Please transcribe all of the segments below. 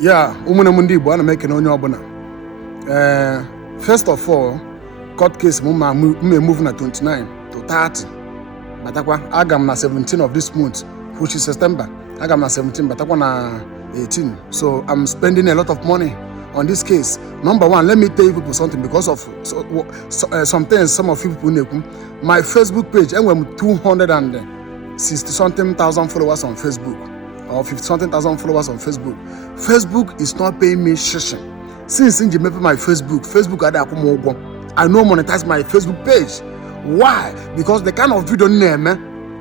Yeah, umunemundi Igbo ana make onye obuna. First of all, court case may move na 29 to 30. Batakwa agam na 17 of this month, which is September. Agam na 17, batakwa na 18. So I'm spending a lot of money on this case. Number one, let me tell you people something because of sometimes some of you people know my Facebook page and when 260 something thousand followers on Facebook or 50 something thousand followers on Facebook. Facebook is not paying me shishing. Since in my Facebook I know monetize my Facebook page. Why? Because the kind of video name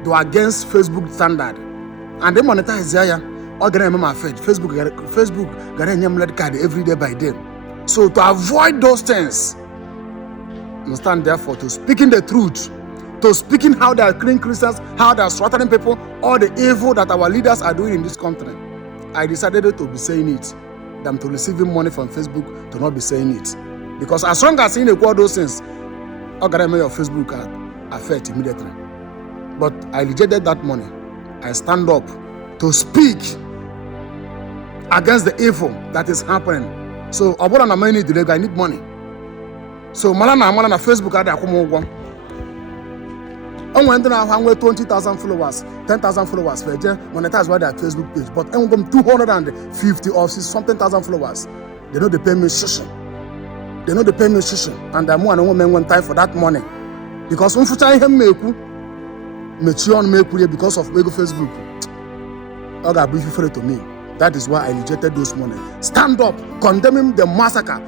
they are against Facebook standard, and they monetize there. My Facebook got a name card every day by day. So to avoid those things, understand therefore to speaking the truth, to speaking how they are killing Christians, how they are slaughtering people, all the evil that our leaders are doing in this country, I decided to be saying it than to receiving money from Facebook to not be saying it. Because as long as you all those things, your Facebook card affect immediately. But I rejected that money. I stand up to speak against the evil that is happening. So I need money. So malana Facebook ad akumugwo. I'm 20,000 followers, 10,000 followers for monetize what their Facebook page. But I'm 250 or something thousand followers. They know they pay me shishin. They know they pay me shishin. And I'm one time for that money. Because when because of Facebook. God be faithful to me. That is why I rejected those money. Stand up, condemning the massacre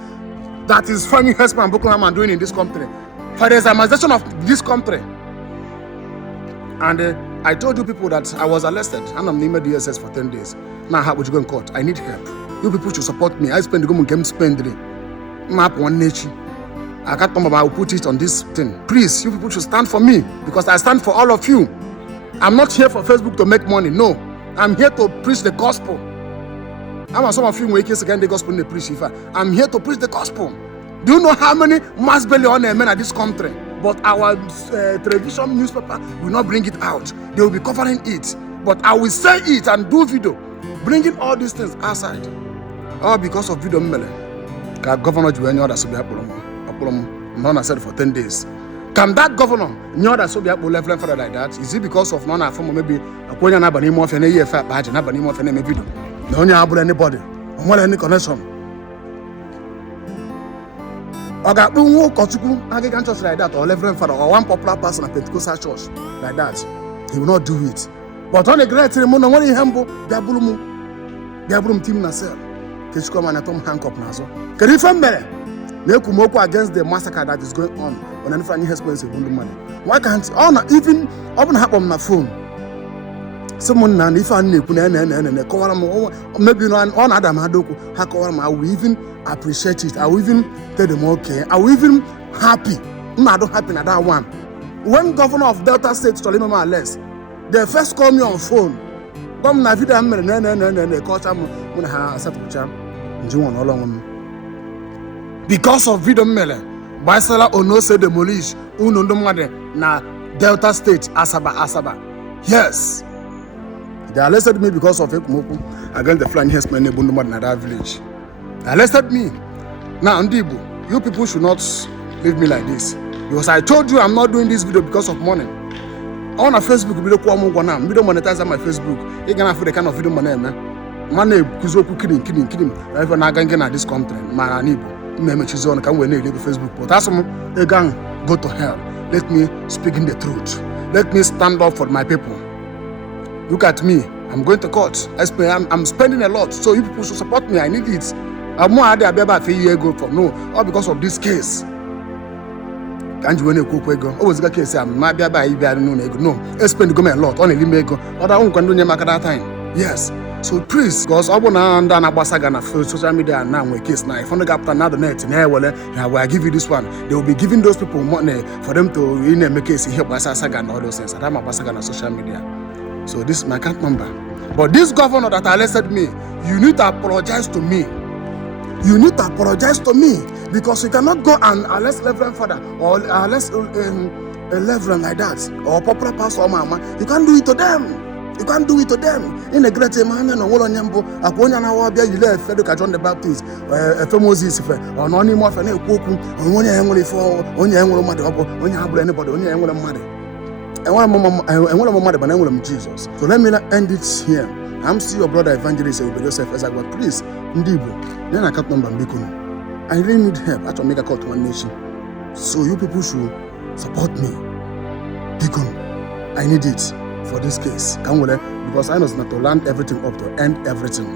that is Fanny Hesper and Boko Haram doing in this country. For the Islamization of this country. And I told you people that I was arrested and I'm named DSS for 10 days. Now how would you go in court? I need help. You people should support me. I spend the government spend the map one nature. I can't come about, I will put it on this thing. Please, you people should stand for me because I stand for all of you. I'm not here for Facebook to make money. No. I'm here to preach the gospel. I'm some of you who again the gospel they preach. I'm here to preach the gospel. Do you know how many mass billionaire men are this country? But our television newspaper will not bring it out. They will be covering it. But I will say it and do video, bringing all these things outside. All because of video mele. Governor Juvenile that should be Nona said for 10 days. Can that governor know that so be able to level like that? Is it because of none from maybe a point and abani more than a year fat badge and abani more than a video? No one able anybody, more any connection. Or got no Kotuku, Anglican church like that, or Reverend Father, or one popular person at Pentecostal church like that. He will not do it. But on a great ceremony, when he humble, Diabulum team Nasser, Kishkom and Atom Hancock Nazo. Can you find better? Kumoko against the massacre that is going on any funny expense of money. Why can't even open up on my phone? Someone if I knew maybe on Adam Hadoku, I will even appreciate it. I will even tell them okay. I will even happy. I don't happy at that one. When governor of Delta State told me less, they first call me on phone. Come na video because of video mele, Baisala Ono se demolish unundomade na Delta State Asaba. Yes. They arrested me because of Ekmoku against the flying herdsmen in Bundumad in that village. They arrested me. Now, Ndibu, you people should not leave me like this. Because I told you I'm not doing this video because of money. On a Facebook, we don't monetize my Facebook. You can have the kind of video money, man. Money, Kuzoku killing. Even I can get this country, man, Igbo. Facebook, but that's a gang go to hell. Let me speak in the truth. Let me stand up for my people. Look at me. I'm going to court. I'm spending a lot, so you people should support me. I need it. I'm more had about a year ago for no, all because of this case. Can't you go? Always got case. I'm not no. I spend a lot on a limego. But I won't continue at that time. Yes. So please, because I want to understand about social media now with case now. If I don't another net, I will give you this one. They will be giving those people money for them to make case here by Saga and all those things. I'm about Saga on social media. So this is my account number. But this governor that arrested me, you need to apologize to me. You need to apologize to me because you cannot go and arrest Reverend Father or arrest a reverend like that or popular pastor or mama. You can't do it to them. You can't do it to them. In a great man, and all on Yambo, Aponia, you left Federica John the Baptist, a famous or no more for any Poku, or only Emily for only Emily Mother, only anybody, only Emily Mother. And one more mother, but I will Jesus. So let me end it here. I'm still your brother evangelist Joseph as I was. Please, Ndibo, then I can't number Bikono. I really need help. I have to make a call to One Nation. So you people should support me. Bikono, I need it for this case. Come with it, because I know it's not to land everything up to end everything.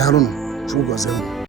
I don't know.